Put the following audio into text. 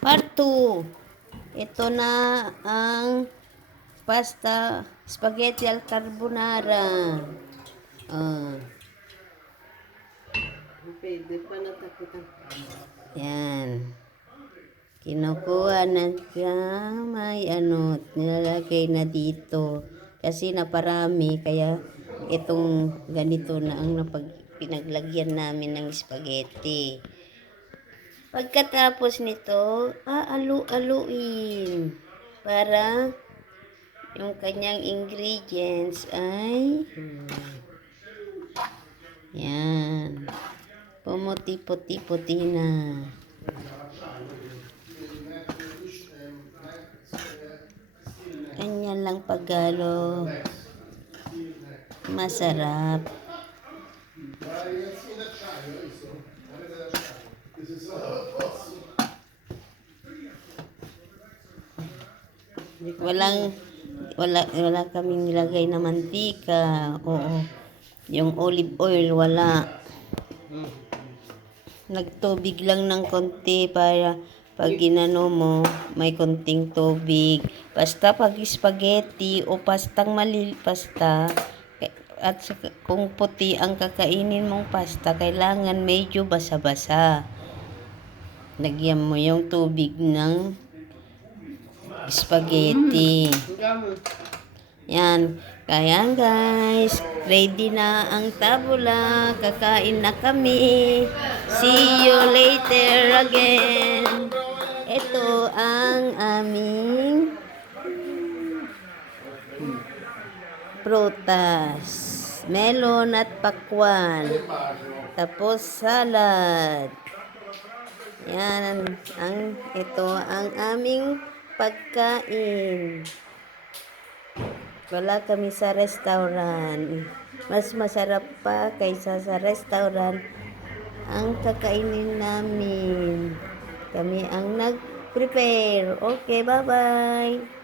Part 2. Ito na ang pasta spaghetti al carbonara. Ah, Pwede pa natakitan. yan. Kinukuha na siya, may nilalagay na dito. Kasi naparami, kaya itong ganito na ang pinaglagyan namin ng spaghetti. Pagkatapos nito, aalu-aluin para yung kanyang ingredients ay yan, pumuti-puti-puti na. Ganyan lang paggalo. Masarap. Wala kaming nilagay na mantika. Oo. Yung olive oil wala. Nagtubig lang ng konti para pag ginano mo, may konting tubig. Basta pag spaghetti o pasta, at kung puti ang kakainin mong pasta, kailangan medyo basa-basa. Lagyan mo yung tubig ng spaghetti. Yan. Kaya guys, ready na ang tabula. Kakain na kami. See you later again. Ito ang aming prutas. Melon at pakwan. Tapos salad. Yan. Ito ang aming pagkain. Wala kami sa restaurant. Mas masarap pa kaysa sa restaurant ang kakainin namin. Kami ang nag-prepare. Okay, bye-bye.